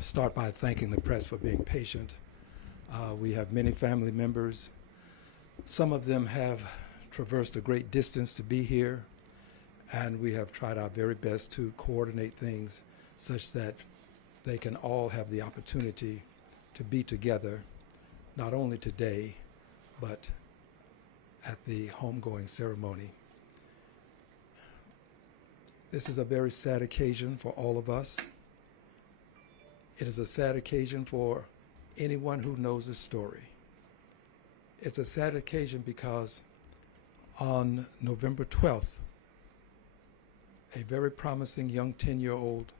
start by thanking the press for being patient. We have many family members. Some of them have traversed a great distance to be here, and we have tried our very best to coordinate things such that they can all have the opportunity to be together, not only today, but at the homegoing ceremony. This is a very sad occasion for all of us. It is a sad occasion for anyone who knows the story. It's a sad occasion because on November 12th, a very promising young 10-year-old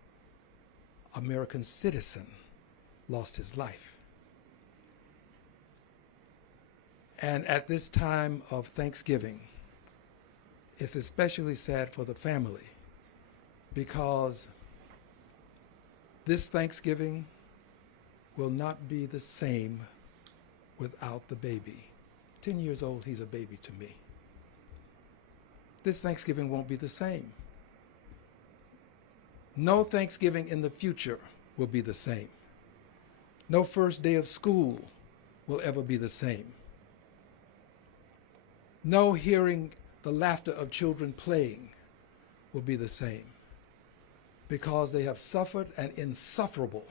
American citizen lost his life. And at this time of Thanksgiving, it's especially sad for the family because this Thanksgiving will not be the same without the baby. 10 years old, he's a baby to me. This Thanksgiving won't be the same. No Thanksgiving in the future will be the same. No first day of school will ever be the same. No hearing the laughter of children playing will be the same, because they have suffered an insufferable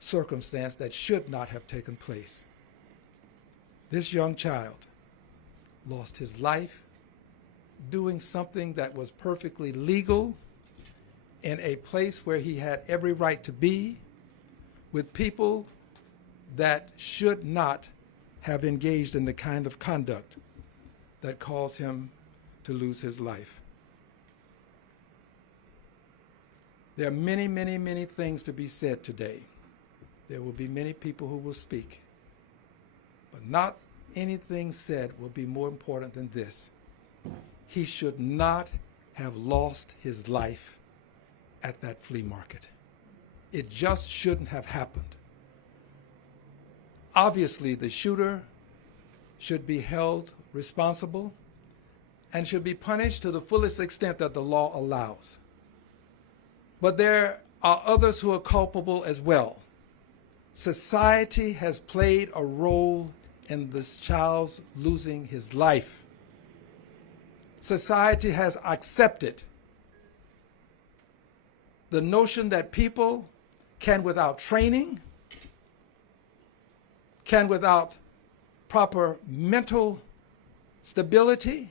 circumstance that should not have taken place. This young child lost his life doing something that was perfectly legal in a place where he had every right to be, with people that should not have engaged in the kind of conduct that caused him to lose his life. There are many, many, many things to be said today. There will be many people who will speak, but not anything said will be more important than this. He should not have lost his life at that flea market. It just shouldn't have happened. Obviously, the shooter should be held responsible and should be punished to the fullest extent that the law allows. But there are others who are culpable as well. Society has played a role in this child's losing his life. Society has accepted the notion that people can, without training, can, without proper mental stability,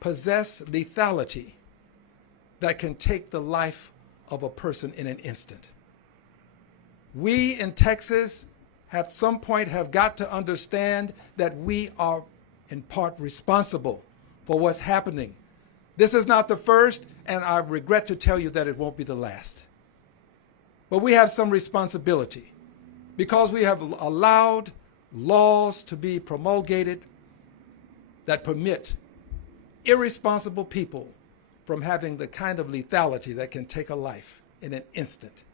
possess lethality that can take the life of a person in an instant. We in Texas at some point have got to understand that we are in part responsible for what's happening. This is not the first, and I regret to tell you that it won't be the last. But we have some responsibility because we have allowed laws to be promulgated that permit irresponsible people from having the kind of lethality that can take a life in an instant.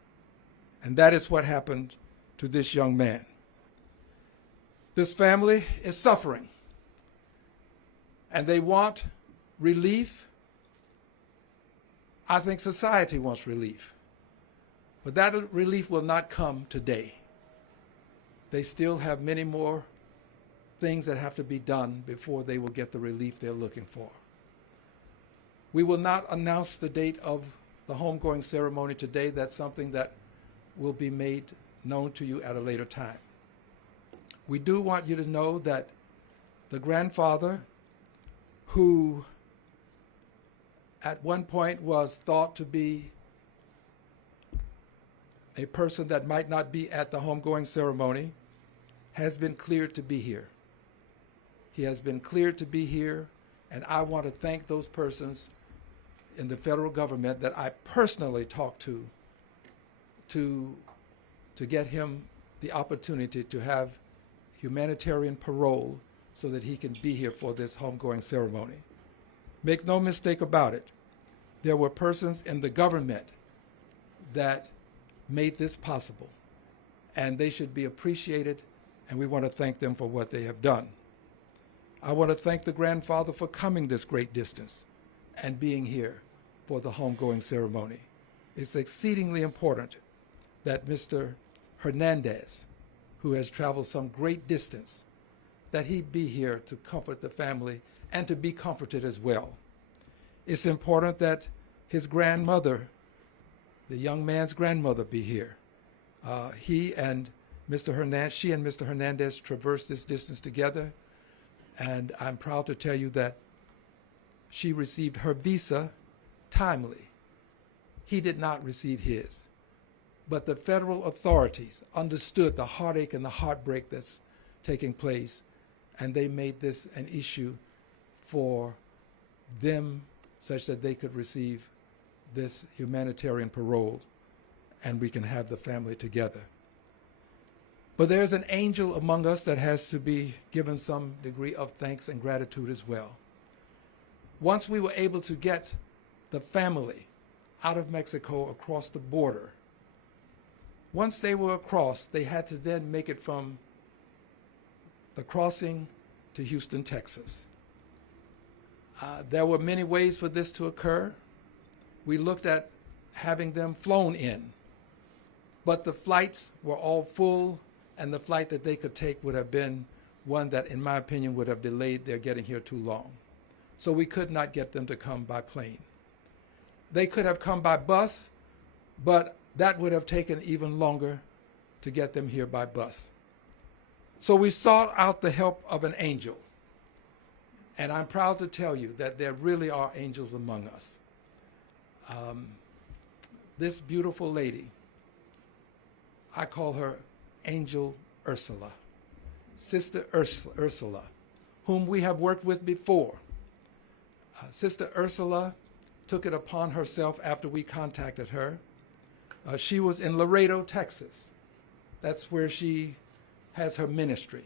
And that is what happened to this young man. This family is suffering, and they want relief. I think society wants relief, but that relief will not come today. They still have many more things that have to be done before they will get the relief they're looking for. We will not announce the date of the homegoing ceremony today. That's something that will be made known to you at a later time. We do want you to know that the grandfather, who at one point was thought to be a person that might not be at the homegoing ceremony, has been cleared to be here. He has been cleared to be here, and I want to thank those persons in the federal government that I personally talked to get him the opportunity to have humanitarian parole so that he can be here for this homegoing ceremony. Make no mistake about it, there were persons in the government that made this possible, and they should be appreciated, and we want to thank them for what they have done. I want to thank the grandfather for coming this great distance and being here for the homegoing ceremony. It's exceedingly important that Mr. Hernandez, who has traveled some great distance, that he be here to comfort the family and to be comforted as well. It's important that his grandmother, the young man's grandmother, be here. She and Mr. Hernandez traversed this distance together, and I'm proud to tell you that she received her visa timely. He did not receive his. But the federal authorities understood the heartache and the heartbreak that's taking place, and they made this an issue for them such that they could receive this humanitarian parole and we can have the family together. But there's an angel among us that has to be given some degree of thanks and gratitude as well. Once we were able to get the family out of Mexico across the border, once they were across, they had to then make it from the crossing to Houston, Texas. There were many ways for this to occur. We looked at having them flown in, but the flights were all full, and the flight that they could take would have been one that, in my opinion, would have delayed their getting here too long. So we could not get them to come by plane. They could have come by bus, but that would have taken even longer to get them here by bus. So we sought out the help of an angel. And I'm proud to tell you that there really are angels among us. This beautiful lady, I call her Angel Ursula, Sister Ursula, whom we have worked with before. Sister Ursula took it upon herself after we contacted her. She was in Laredo, Texas. That's where she has her ministry.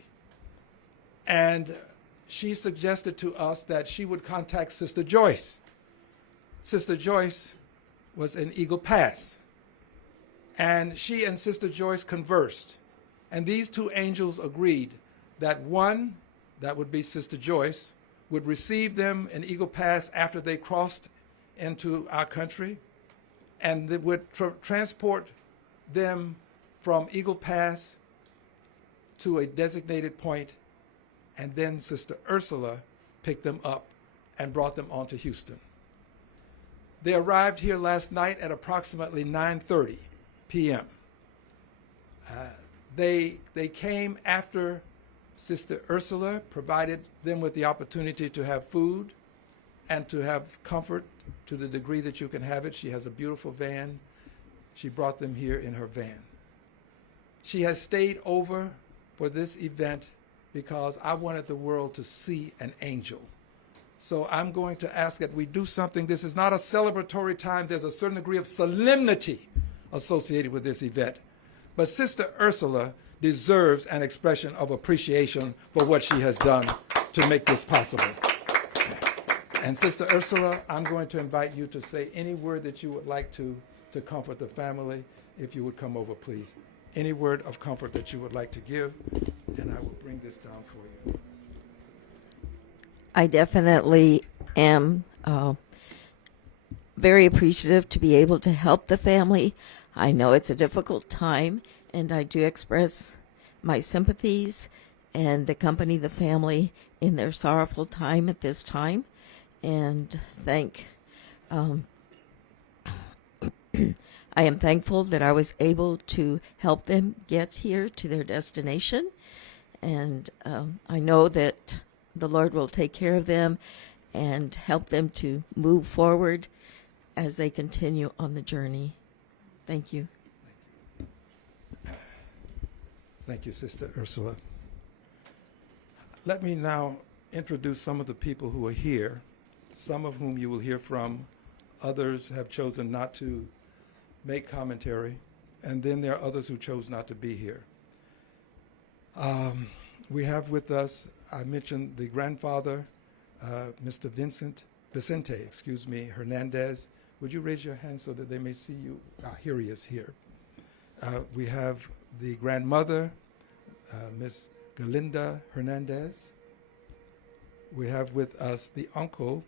And she suggested to us that she would contact Sister Joyce. Sister Joyce was in Eagle Pass. And she and Sister Joyce conversed. And these two angels agreed that one, that would be Sister Joyce, would receive them in Eagle Pass after they crossed into our country, and they would transport them from Eagle Pass to a designated point, and then Sister Ursula picked them up and brought them on to Houston. They arrived here last night at approximately 9:30 p.m. They came after Sister Ursula provided them with the opportunity to have food and to have comfort to the degree that you can have it. She has a beautiful van. She brought them here in her van. She has stayed over for this event because I wanted the world to see an angel. So I'm going to ask that we do something. This is not a celebratory time. There's a certain degree of solemnity associated with this event. But Sister Ursula deserves an expression of appreciation for what she has done to make this possible. And Sister Ursula, I'm going to invite you to say any word that you would like to comfort the family. If you would come over, please. Any word of comfort that you would like to give, and I will bring this down for you. I definitely am very appreciative to be able to help the family. I know it's a difficult time, and I do express my sympathies and accompany the family in their sorrowful time at this time. And I am thankful that I was able to help them get here to their destination. And I know that the Lord will take care of them and help them to move forward as they continue on the journey. Thank you. Thank you, Sister Ursula. Let me now introduce some of the people who are here, some of whom you will hear from. Others have chosen not to make commentary, and then there are others who chose not to be here. We have with us, I mentioned the grandfather, Mr. Vicente, Hernandez. Would you raise your hand so that they may see you? Here he is here. We have the grandmother, Miss Galinda Hernandez. We have with us the uncle,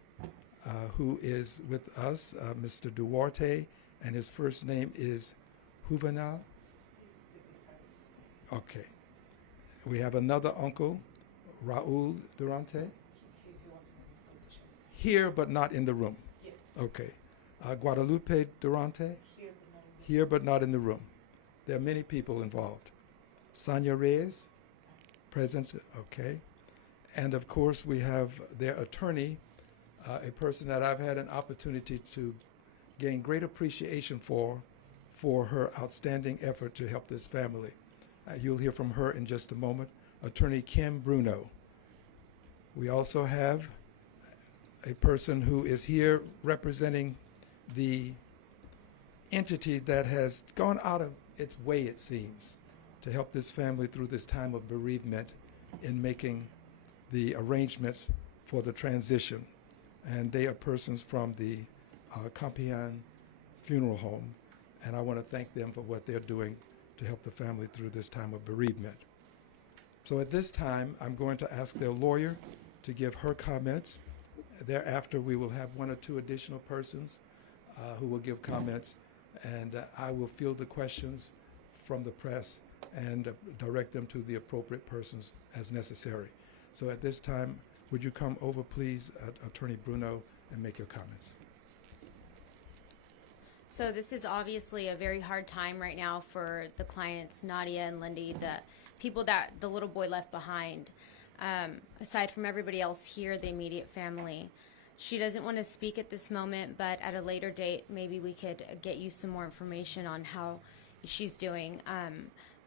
who is with us, Mr. Duarte, and his first name is Juvenal Okay. We have another uncle, Raul Durante. Here but not in the room. Okay. Guadalupe Durante. Here but not in the room. There are many people involved. Sonia Reyes, present. Okay. And of course, we have their attorney, a person that I've had an opportunity to gain great appreciation for her outstanding effort to help this family. You'll hear from her in just a moment. Attorney Kim Bruno. We also have a person who is here representing the entity that has gone out of its way, it seems, to help this family through this time of bereavement in making the arrangements for the transition. And they are persons from the Campion Funeral Home, and I want to thank them for what they're doing to help the family through this time of bereavement. So at this time, I'm going to ask their lawyer to give her comments. Thereafter, we will have one or two additional persons who will give comments, and I will field the questions from the press and direct them to the appropriate persons as necessary. So at this time, would you come over, please, Attorney Bruno, and make your comments? So this is obviously a very hard time right now for the clients, Nadia and Lindy, the people that the little boy left behind. Aside from everybody else here, the immediate family. She doesn't want to speak at this moment, but at a later date, maybe we could get you some more information on how she's doing.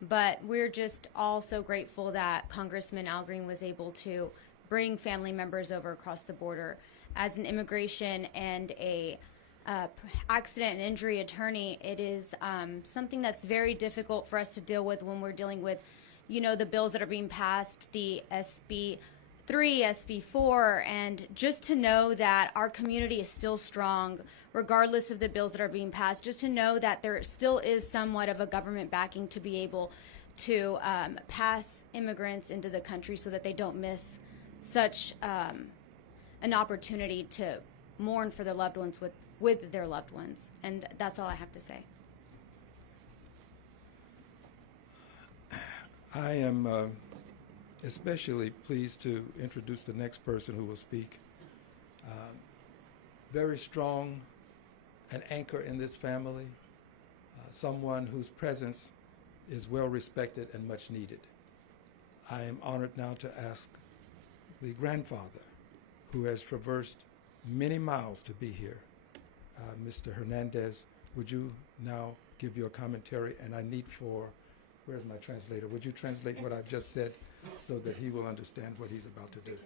But we're just all so grateful that Congressman Al Green was able to bring family members over across the border. As an immigration and a accident and injury attorney, it is something that's very difficult for us to deal with when we're dealing with, you know, the bills that are being passed, the SB 3, SB 4, and just to know that our community is still strong, regardless of the bills that are being passed, just to know that there still is somewhat of a government backing to be able to pass immigrants into the country so that they don't miss such an opportunity to mourn for their loved ones with their loved ones. And that's all I have to say. I am especially pleased to introduce the next person who will speak. Very strong, an anchor in this family, someone whose presence is well respected and much needed. I am honored now to ask the grandfather, who has traversed many miles to be here, Mr. Hernandez. Would you now give your commentary? And I need for, where's my translator? Would you translate what I've just said so that he will understand what he's about to do?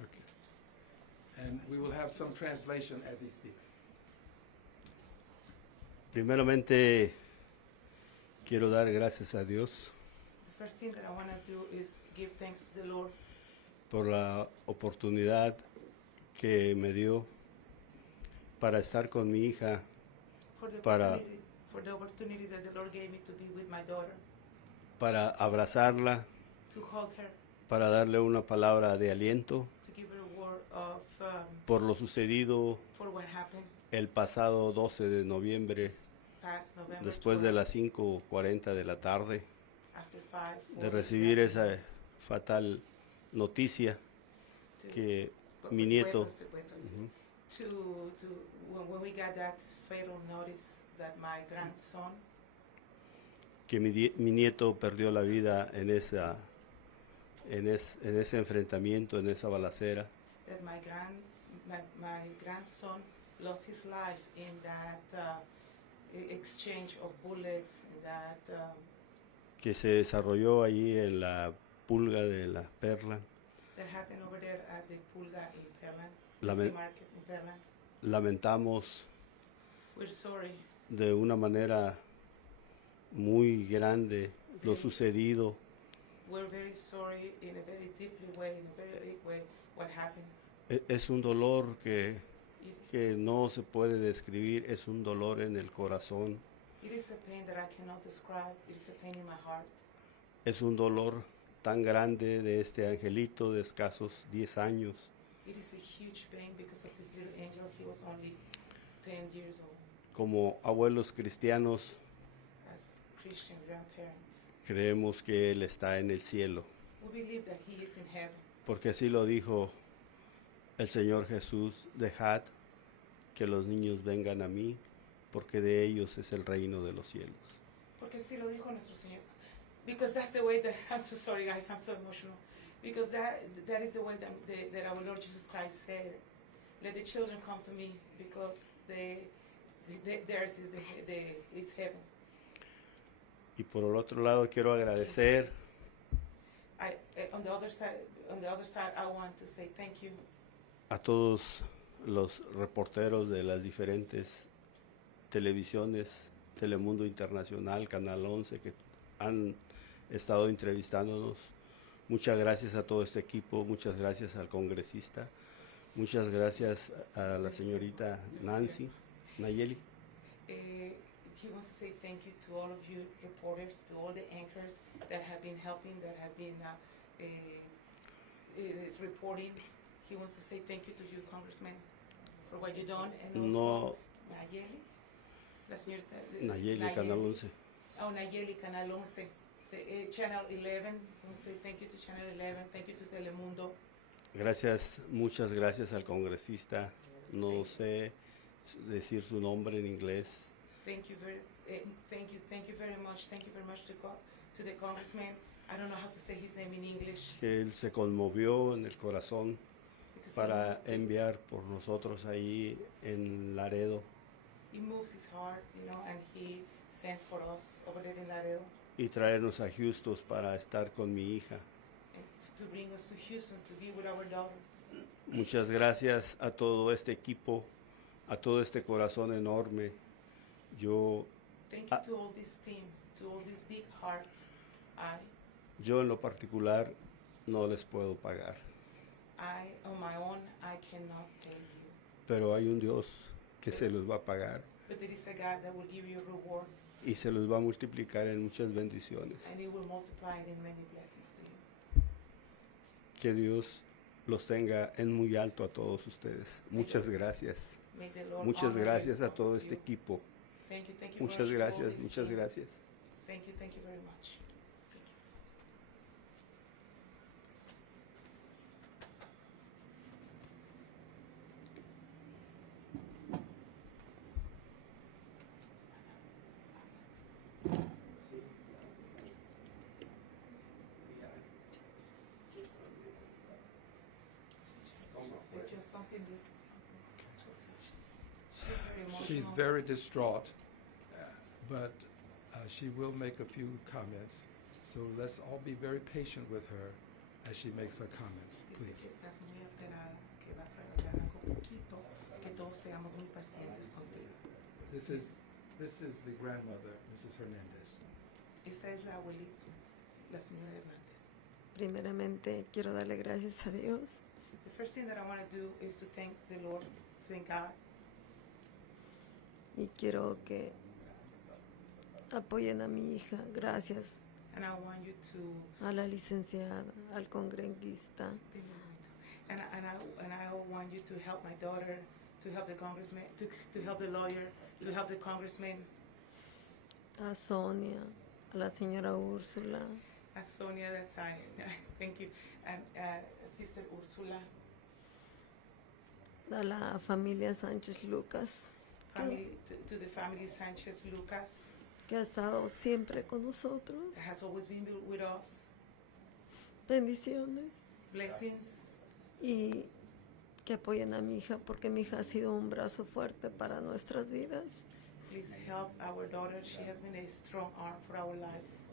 Okay. And we will have some translation as he speaks. Primeramente, quiero dar gracias a Dios The first thing that I want to do is give thanks to the Lord por la oportunidad que me dio para estar con mi hija, for the Para- opportunity that the Lord gave me to be with my daughter, para abrazarla, to hug her, para darle una palabra de aliento to give her a word of por lo sucedido for what happened el pasado 12 de noviembre, this past November después de 12, las 5:40 de la tarde, after 5, de recibir esa fatal noticia que mi nieto, when we got that fatal notice that my grandson, mi nieto perdió la vida en ese enfrentamiento, en esa balacera. that my grandson lost his life in that exchange of bullets, that Que se desarrolló allí en la pulga de la Perla. happened over there at the Pulga in Pearland, Lame- the market in Pearland. Lamentamos We're sorry. de una manera muy grande lo sucedido. We're very sorry in a very deeply way, in a very big way, what happened. Es un dolor It, que no se puede describir, es un dolor en el corazón, it is a pain that I cannot describe. It is a pain in my heart. es un dolor tan grande de este angelito de escasos 10 años It is a huge pain because of this little angel. He was only 10 years old. Como abuelos cristianos, As Christian grandparents, creemos que Él está en el cielo, we believe that he is in heaven. porque así lo dijo el Señor Jesús: dejad que los niños vengan a mí, porque de ellos es el reino de los cielos. Porque así lo dijo nuestro Señor. Because that's the way that, I'm so sorry guys, I'm so emotional. Because that is the way that our Lord Jesus Christ said, let the children come to me, because theirs is it's heaven. Y por el otro lado quiero agradecer On the other side, I want to say thank you a todos los reporteros de las diferentes televisiones, Telemundo Internacional, Canal 11, que han estado entrevistándonos. Muchas gracias a todo este equipo, muchas gracias al congresista, muchas gracias a la señorita Nayeli. He wants to say thank you to all of you reporters, to all the anchors that have been helping, that have been reporting. He wants to say thank you to you, Congressman, for what you've done, and also Nayeli, la señorita Nayeli, Canal 11. Oh, Nayeli, Canal 11. Channel 11, I want to say thank you to Channel 11, thank you to Telemundo. Gracias, muchas gracias al congresista. No sé decir su nombre en inglés. Thank you very much. Thank you very much to the congressman. I don't know how to say his name in English. Que él se conmovió en el corazón Because para enviar por nosotros ahí en Laredo he moves his heart, and he sent for us over there in Laredo, y traernos a Houston para estar con mi hija. and to bring us to Houston to be with our daughter. Muchas gracias a todo este equipo, a todo este corazón enorme. Yo Thank you to all this team, to all this big heart. en lo particular no les puedo pagar, On my own, I cannot pay you. pero hay un Dios que se los va a pagar But there is a God that will give you a reward, y se los va a multiplicar en muchas bendiciones. and He will multiply it in many blessings to you. Que Dios los tenga en muy alto a todos ustedes. Muchas gracias. May the Lord Muchas honor gracias you, a todo all of este you. equipo. Thank you very Muchas much to all gracias, this muchas team. gracias. Thank you very much. Thank you. It's just something She's very distraught, but she will make a few comments. So let's all be very patient with her as she makes her comments, Dice please. que estás muy alterada, que vas a hablar algo poquito, que todos seamos muy pacientes contigo. This is the grandmother, Mrs. Hernandez. Esta es la abuelita, la señora Hernández. Primeramente, quiero darle gracias a Dios The first thing that I want to do is to thank the Lord, thank God, y quiero que apoyen a mi hija. Gracias and I want you to, a la licenciada, al congresista, and I want you to help my daughter, to help the congressman, to help the lawyer, to help the congressman, a Sonia, a la señora Úrsula, as Sonia, that's I, thank you, and Sister Ursula, a la familia Sánchez Lucas, family, to the family Sanchez Lucas, que ha estado siempre con nosotros. that has always been with us. Bendiciones. Blessings, Y que apoyen a mi hija, porque mi hija ha sido un brazo fuerte para nuestras vidas. please help our daughter. She has been a strong arm for our lives.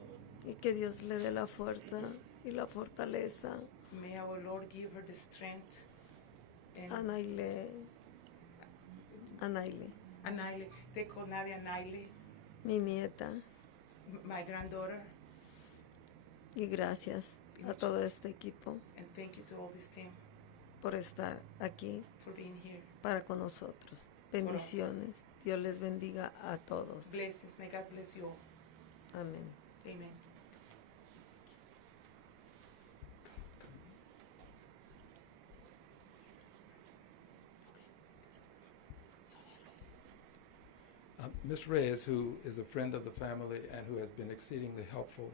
Y que Dios le dé la fuerza y la fortaleza May our Lord give her the strength. And a Naile, Anaile, they call Nadia Anaile, mi nieta. my granddaughter, Y gracias a todo este equipo and thank you to all this team por estar aquí for being here. para con nosotros. Bendiciones. Dios les bendiga a todos. Blessings, may God bless you all. Amén. Amen. Ms. Reyes, who is a friend of the family and who has been exceedingly helpful,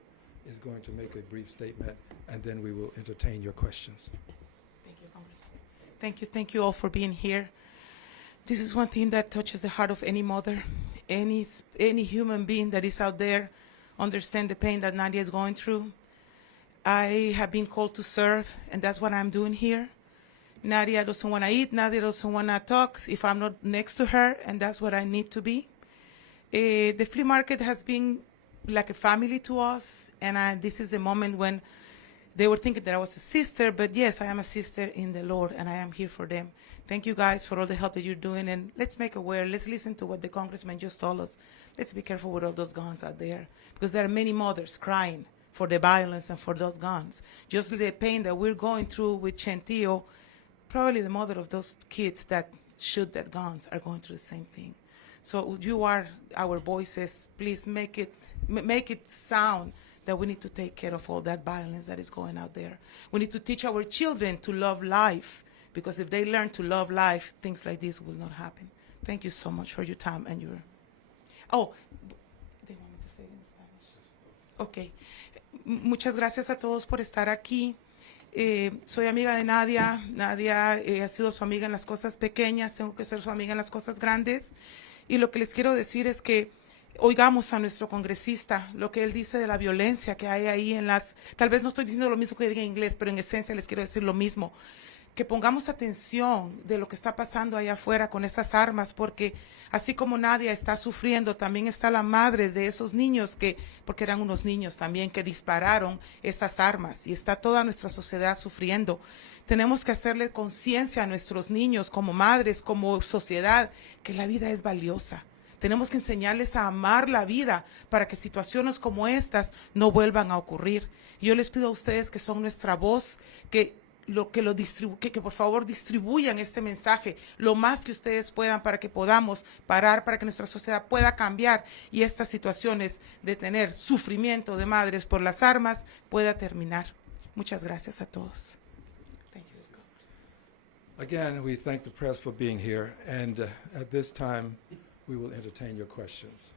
is going to make a brief statement, and then we will entertain your questions. Thank you, Congressman. Thank you all for being here. This is one thing that touches the heart of any mother, any human being that is out there, understand the pain that Nadia is going through. I have been called to serve, and that's what I'm doing here. Nadia doesn't want to eat, Nadia doesn't want to talk if I'm not next to her, and that's what I need to be. The flea market has been like a family to us, and this is the moment when they were thinking that I was a sister, but yes, I am a sister in the Lord, and I am here for them. Thank you guys for all the help that you're doing, and let's make aware. Let's listen to what the congressman just told us. Let's be careful with all those guns out there, because there are many mothers crying for the violence and for those guns. Just the pain that we're going through with Chantillo, probably the mother of those kids that shoot that guns are going through the same thing. So you are our voices. Please make it sound that we need to take care of all that violence that is going out there. We need to teach our children to love life, because if they learn to love life, things like this will not happen. Thank you so much for your time and your... Oh, they want me to say it in Spanish. Okay. Muchas gracias a todos por estar aquí. Soy amiga de Nadia. Nadia ha sido su amiga en las cosas pequeñas. Tengo que ser su amiga en las cosas grandes. Y lo que les quiero decir es que oigamos a nuestro congresista, lo que él dice de la violencia que hay ahí en las... Tal vez no estoy diciendo lo mismo que diga en inglés, pero en esencia les quiero decir lo mismo. Que pongamos atención de lo que está pasando allá afuera con esas armas, porque así como Nadia está sufriendo, también está la madre de esos niños porque eran unos niños también que dispararon esas armas, y está toda nuestra sociedad sufriendo. Tenemos que hacerle conciencia a nuestros niños como madres, como sociedad, que la vida es valiosa. Tenemos que enseñarles a amar la vida para que situaciones como estas no vuelvan a ocurrir. Yo les pido a ustedes que son nuestra voz, que por favor distribuyan este mensaje lo más que ustedes puedan, para que podamos parar, para que nuestra sociedad pueda cambiar y estas situaciones de tener sufrimiento de madres por las armas pueda terminar. Muchas gracias a todos. Thank you. Again, we thank the press for being here, and at this time, we will entertain your questions.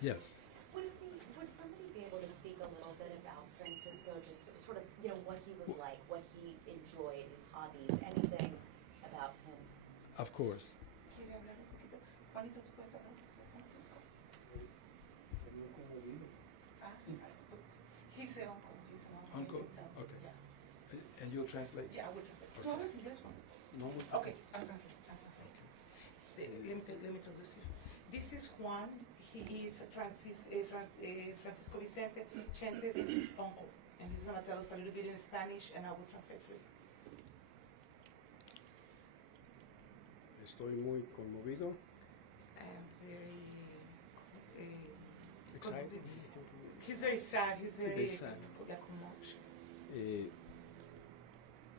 Yes. Would somebody be able to speak a little bit about Francisco, just sort of, what he was like, what he enjoyed, his hobbies, anything about him? Of course. Juanito, ¿tú puedes hablar de Francisco? He's an uncle. Uncle? He tells, Okay. Yeah. And you'll translate? Yeah, I will translate. ¿Tú hablas inglés, Juan? No. Okay, I'll translate. Let me introduce you. This is Juan. He is Francisco Vicente Chente's uncle, and he's going to tell us a little bit in Spanish, and I will translate for you. Estoy muy conmovido. I am very Excited. He's very sad. He's very sad. like commotion.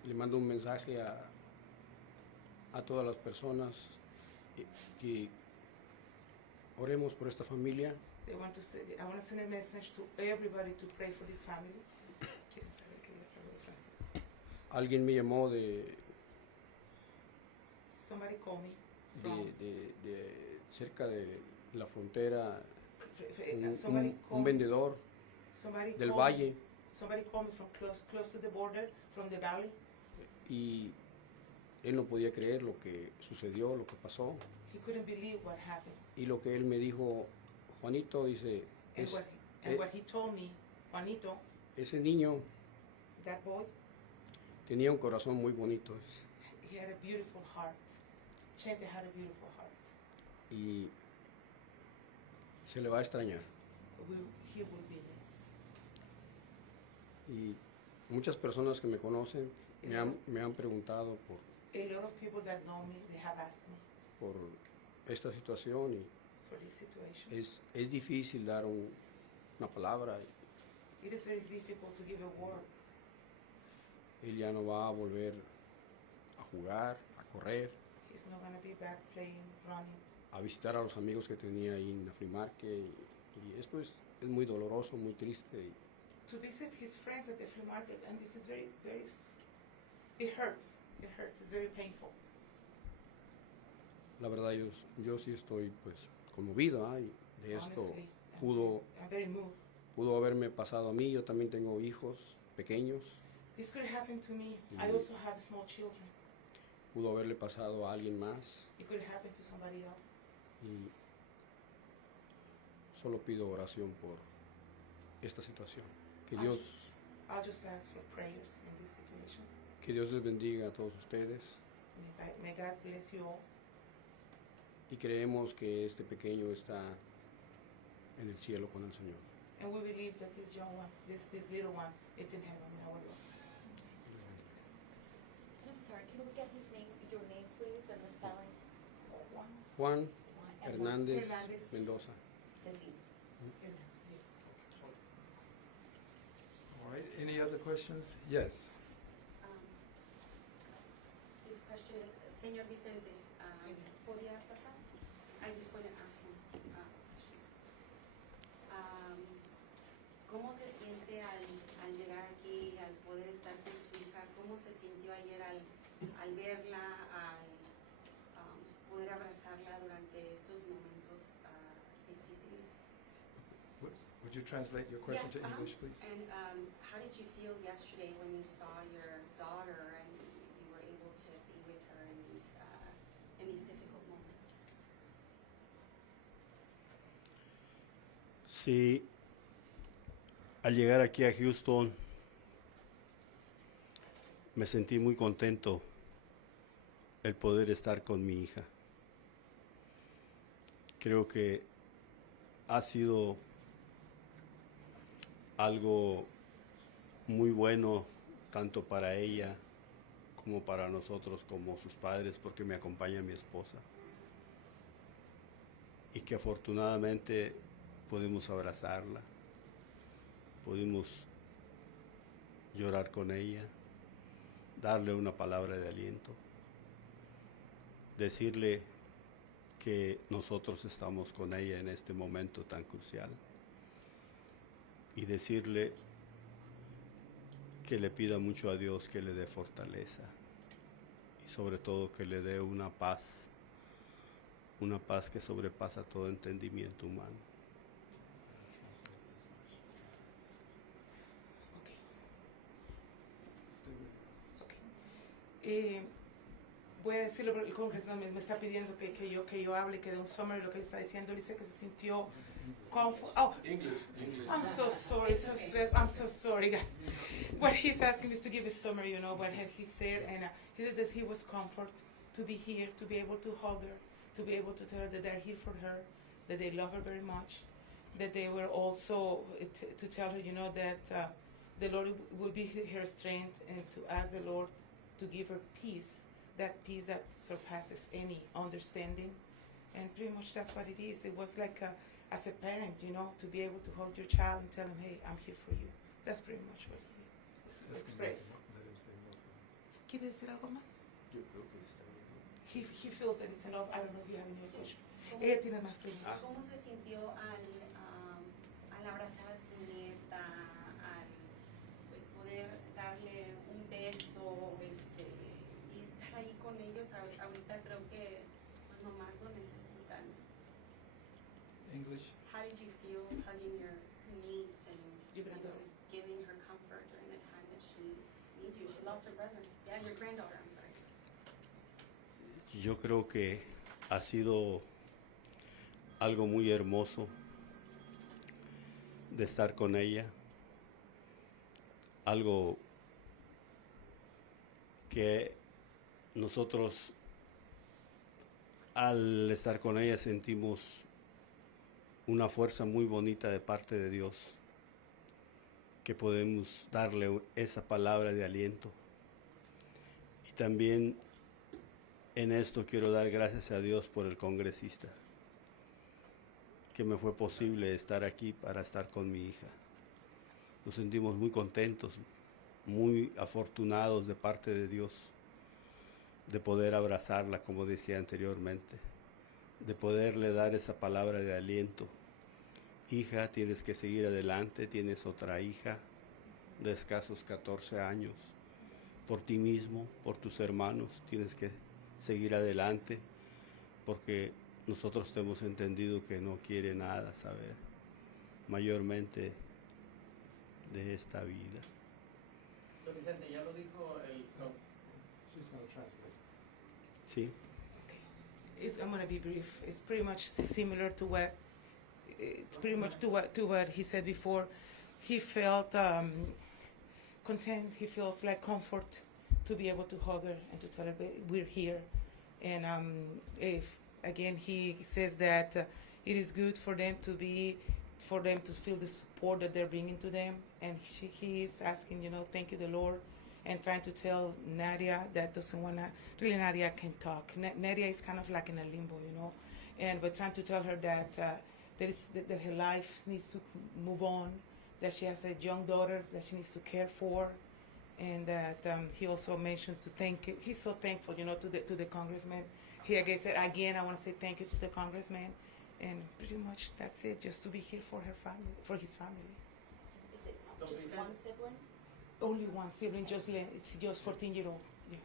Le mando un mensaje a todas las personas que oremos por esta familia. I want to send a message to everybody to pray for this family. Alguien me llamó Somebody called me from de cerca de la frontera, somebody un called vendedor somebody del called valle, Somebody called me from close to the border, from the valley. y él no podía creer lo que sucedió, lo que pasó, He couldn't believe what happened. y lo que él me dijo, Juanito, dice, What he told me, Juanito, ese niño that boy, tenía un corazón muy bonito, he had a beautiful heart. Chente had a beautiful heart. y se le va a extrañar. He will be missed. Y muchas personas que me conocen me han preguntado A lot of people that know me, they have asked me por esta situación, y for this situation. es difícil dar una palabra. It is very difficult to give a word. Él ya no va a volver a jugar, a correr, He's not going to be back playing, running. a visitar a los amigos que tenía ahí en la flea market, y esto es muy doloroso, muy triste. To visit his friends at the flea market, and this is very, very, it hurts. It hurts. It's very painful. La verdad, yo sí estoy pues conmovido, ¿ah? Y de esto Honestly, pudo, I'm very moved. pudo haberme pasado a mí. Yo también tengo hijos pequeños. This could happen to me. I Mhm. also have small children. Pudo haberle pasado a alguien más. It could happen to somebody else. Y solo pido oración por esta situación. Que Dios, I'll just ask for prayers in this situation. que Dios les bendiga a todos ustedes. May God bless you all. Y creemos que este pequeño está en el cielo con el Señor. And we believe that this young one, this little one, is in heaven in our Lord. I'm sorry, can we get his name, your name please, and the spelling? Juan. Juan And Hernández Hernández. Mendoza. Does he? Yes. All right, any other questions? Yes. This question is, Señor Vicente, ¿podría pasar? I just want to ask him a question. ¿Cómo se siente al llegar aquí, al poder estar con su hija? ¿Cómo se sintió ayer al verla, al poder abrazarla durante estos momentos difíciles? Would you translate your question to Yeah, English, please? And how did you feel yesterday when you saw your daughter and you were able to be with her in these difficult moments? Sí, al llegar aquí a Houston me sentí muy contento el poder estar con mi hija. Creo que ha sido algo muy bueno tanto para ella como para nosotros como sus padres, porque me acompaña mi esposa. Y que afortunadamente pudimos abrazarla, pudimos llorar con ella, darle una palabra de aliento, decirle que nosotros estamos con ella en este momento tan crucial y decirle que le pida mucho a Dios que le dé fortaleza y sobre todo que le dé una paz que sobrepasa todo entendimiento humano. Voy a decirlo, pero el Congressman me está pidiendo que yo hable, que dé un summary de lo que él está diciendo. Él dice que se sintió English. I'm so sorry, I'm so sorry, guys. What he's asking is to give a summary, what he said, and he said that he was comforted to be here, to be able to hug her, to be able to tell her that they're here for her, that they love her very much, that they were also to tell her, that the Lord will be her strength, and to ask the Lord to give her peace that surpasses any understanding. And pretty much that's what it is. It was like as a parent, to be able to hold your child and tell him, hey, I'm here for you. That's pretty much what he expressed. ¿Quiere decir algo más? Yo creo que está bien. He feels that it's enough. I don't know if you have any question. Ella tiene más preguntas. ¿Cómo se sintió al abrazar a su nieta, al pues poder darle un beso y estar ahí con ellos? Ahorita creo que pues, nomás lo necesitan. English. How did you feel hugging your niece and Your granddaughter. giving her comfort during the time that she needs you? She lost her brother. Yeah, your granddaughter, I'm sorry. Yo creo que ha sido algo muy hermoso de estar con ella, algo que nosotros al estar con ella sentimos una fuerza muy bonita de parte de Dios, que podemos darle esa palabra de aliento. Y también en esto quiero dar gracias a Dios por el congresista, que me fue posible estar aquí para estar con mi hija. Nos sentimos muy contentos, muy afortunados de parte de Dios, de poder abrazarla, como decía anteriormente, de poderle dar esa palabra de aliento. Hija, tienes que seguir adelante, tienes otra hija de escasos 14 años, por ti mismo, por tus hermanos, tienes que seguir adelante, porque nosotros hemos entendido que no quiere nada saber, mayormente de esta vida. Don Vicente, ya lo dijo el... She's going to translate. Sí, I'm going to be brief. It's pretty much similar to what, to what he said before. He felt content. He feels like comfort to be able to hug her and to tell her we're here. And if again, he says that it is good for them to feel the support that they're bringing to them. And he is asking, thank you, the Lord, and trying to tell Nadia that doesn't want to. Really, Nadia can talk. Nadia is kind of like in a limbo, but trying to tell her that that her life needs to move on, that she has a young daughter that she needs to care for, and that he also mentioned he's so thankful, to the congressman. He again said, I want to say thank you to the congressman, and pretty much that's it, just to be here for her family, for his family. Is it Don't just be one sad. sibling? Only one sibling, it's just 14-year-old. Yes.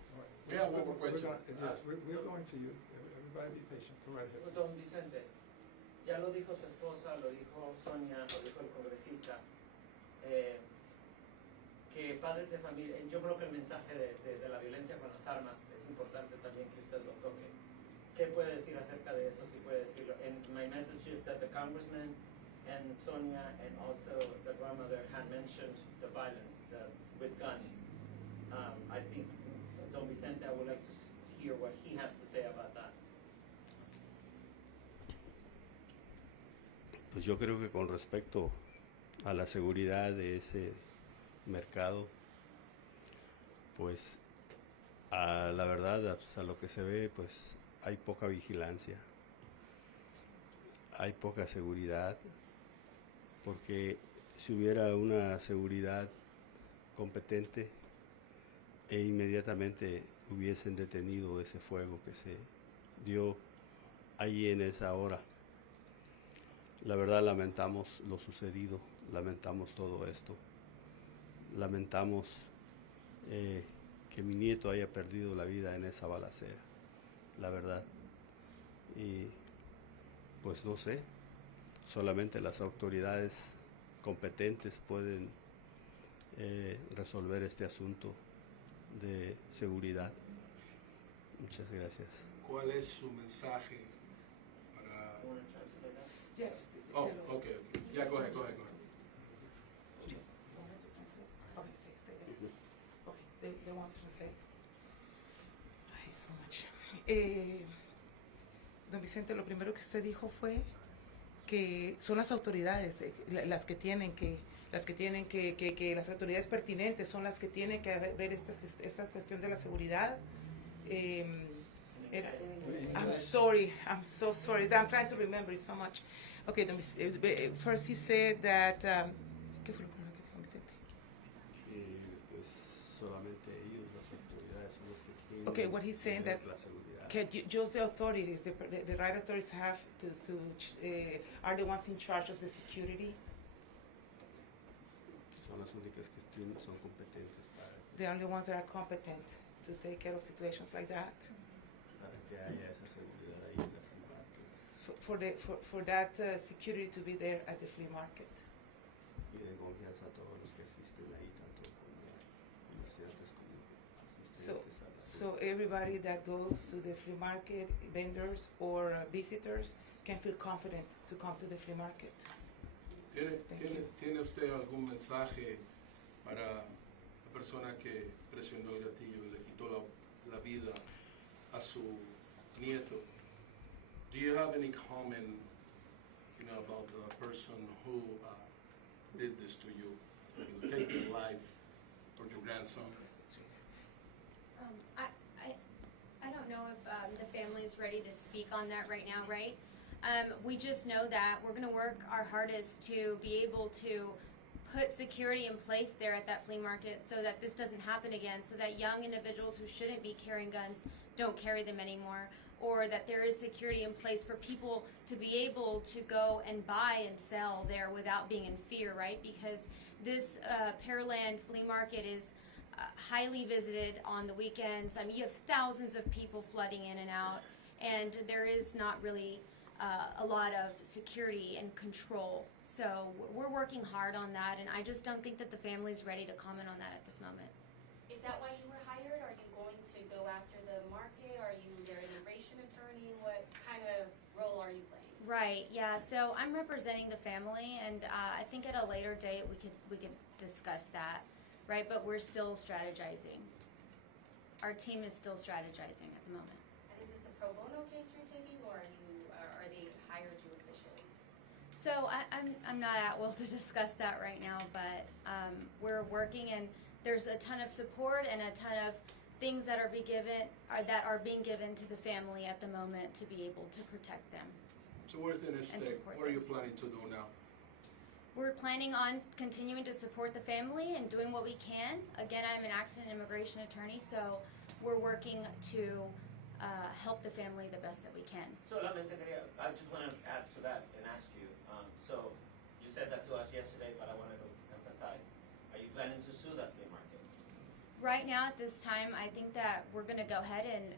We have one more We're question. gonna- yes, we're going to you. Everybody be patient. Go right ahead. Don Vicente, ya lo dijo su esposa, lo dijo Sonia, lo dijo el congresista, que padres de familia, yo creo que el mensaje de la violencia con las armas es importante también que usted lo toque. ¿Qué puede decir acerca de eso, si puede decirlo? And my message is that the congressman and Sonia and also the grandmother had mentioned the violence with guns. I think, Don Vicente, I would like to hear what he has to say about that. pues yo creo que con respecto a la seguridad de ese mercado, pues la verdad, a lo que se ve, pues hay poca vigilancia, hay poca seguridad, porque si hubiera una seguridad competente inmediatamente hubiesen detenido ese fuego que se dio ahí en esa hora. La verdad lamentamos lo sucedido, lamentamos todo esto, lamentamos que mi nieto haya perdido la vida en esa balacera, la verdad. Y pues no sé, solamente las autoridades competentes pueden resolver este asunto de seguridad. Muchas gracias. ¿Cuál es su mensaje para...? You want to translate that? Yes. Oh, okay. Yeah, go ahead. Okay, stay there. Okay, they want to translate. Ay, so much. Don Vicente, lo primero que usted dijo fue que son las autoridades las autoridades pertinentes son las que tienen que ver esta cuestión de la seguridad. I'm so sorry. I'm trying to remember it so much. Okay, first he said that. ¿Qué fue lo primero que dijo Vicente? Pues solamente ellos, las autoridades, son los que tienen Okay, what he's saying that la seguridad. just the authorities, the right authorities have are the ones in charge of the security. Son las únicas que son competentes They're the only ones that are competent to take care of situations like that. para que haya esa seguridad ahí en la free market. For that security to be there at the flea market. Y de confianza a todos los que asisten ahí, tanto como comerciantes como asistentes a la So everybody that goes to the flea market, vendors or visitors, can feel confident to come to the flea market. ¿Tiene usted algún mensaje para la persona que presionó el gatillo y le quitó la vida a su nieto? Do you have any comment, about the person who did this to you, take the life of your grandson? I don't know if the family is ready to speak on that right now, right? We just know that we're going to work our hardest to be able to put security in place there at that flea market so that this doesn't happen again, so that young individuals who shouldn't be carrying guns don't carry them anymore, or that there is security in place for people to be able to go and buy and sell there without being in fear, right? Because this Pearland flea market is highly visited on the weekends. I mean, you have thousands of people flooding in and out, and there is not really a lot of security and control. So we're working hard on that, and I just don't think that the family's ready to comment on that at this moment. Is that why you were hired? Are you going to go after the market? Are you their immigration attorney? What kind of role are you playing? Right. Yeah. So I'm representing the family, and I think at a later date we could discuss that. Right. But we're still strategizing. Our team is still strategizing at the moment. And is this a pro bono case you're taking, or are they hired you officially? So I'm not at will to discuss that right now, but we're working, and there's a ton of support and a ton of things that are being given to the family at the moment to be able to protect them. So where's the next And step? support What are you them. planning to do now? We're planning on continuing to support the family and doing what we can. Again, I'm an accident and immigration attorney, so we're working to help the family the best that we can. Solamente quería, I just want to add to that and ask you, so you said that to us yesterday, but I wanted to emphasize, are you planning to sue that flea market? Right now, at this time, I think that we're going to go ahead and,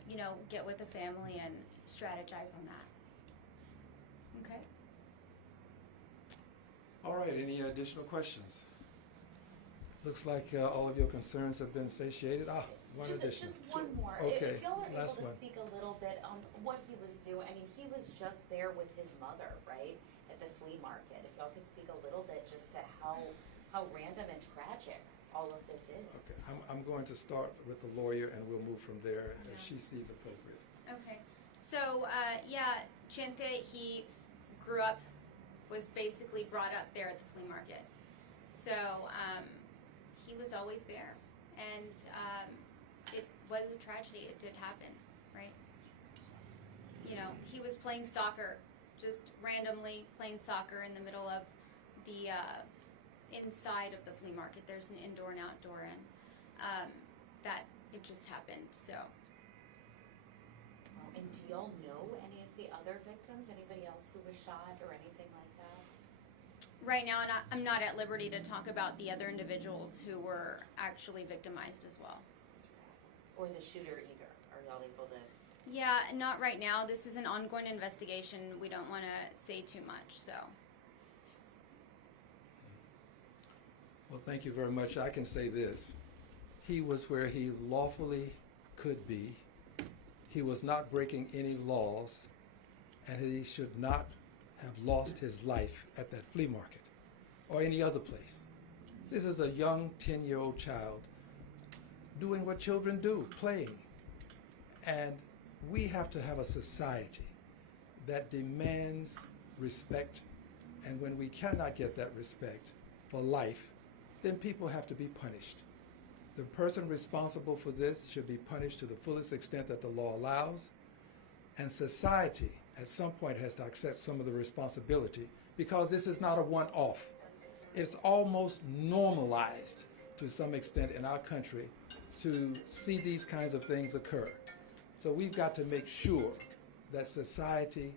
get with the family and strategize on that. Okay? All right, any additional questions? Looks like all of your concerns have been satiated. One additional. Just one more. Okay, If y'all are able last to one. speak a little bit on what he was doing. I mean, he was just there with his mother, right, at the flea market. If y'all could speak a little bit just to how random and tragic all of this is. Okay, I'm going to start with the lawyer, and we'll move from there as she sees appropriate. Okay. So, Chente, he grew up, was basically brought up there at the flea market. So, he was always there. And it was a tragedy. It did happen, right? He was playing soccer, just randomly playing soccer in the middle of the inside of the flea market. There's an indoor and outdoor end. That it just happened. So. And do y'all know any of the other victims? Anybody else who was shot or anything like that? Right now, I'm not at liberty to talk about the other individuals who were actually victimized as well. Or the shooter either? Are y'all able to? Yeah, not right now. This is an ongoing investigation. We don't want to say too much, so. Well, thank you very much. I can say this. He was where he lawfully could be. He was not breaking any laws, and he should not have lost his life at that flea market or any other place. This is a young 10-year-old child doing what children do, playing. And we have to have a society that demands respect, and when we cannot get that respect for life, then people have to be punished. The person responsible for this should be punished to the fullest extent that the law allows, and society at some point has to accept some of the responsibility, because this is not a one-off. It's almost normalized to some extent in our country to see these kinds of things occur. So we've got to make sure that society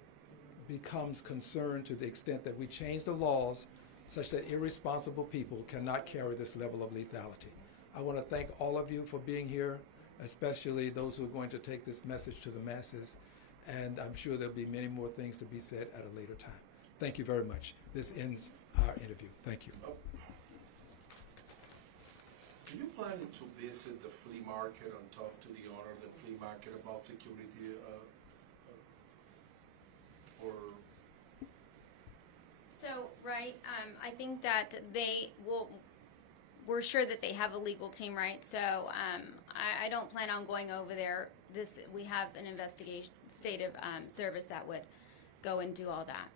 becomes concerned to the extent that we change the laws such that irresponsible people cannot carry this level of lethality. I want to thank all of you for being here, especially those who are going to take this message to the masses, and I'm sure there'll be many more things to be said at a later time. Thank you very much. This ends our interview. Thank you. Do you plan to visit the flea market and talk to the owner of the flea market about security or? So, right, I think that we're sure that they have a legal team, right? So I don't plan on going over there. We have an investigative service that would go and do all that.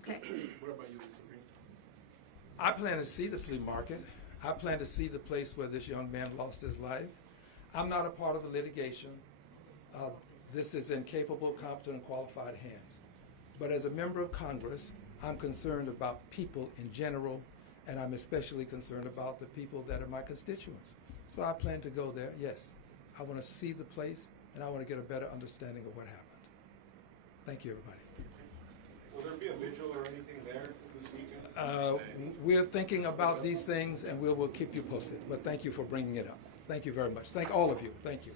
Okay. What about you, Mr. Green? I plan to see the flea market. I plan to see the place where this young man lost his life. I'm not a part of the litigation. This is in capable, competent, and qualified hands. But as a member of Congress, I'm concerned about people in general, and I'm especially concerned about the people that are my constituents. So I plan to go there, yes. I want to see the place, and I want to get a better understanding of what happened. Thank you, everybody. Will there be a vigil or anything there this weekend? We're thinking about these things, and we'll keep you posted. But thank you for bringing it up. Thank you very much. Thank all of you. Thank you.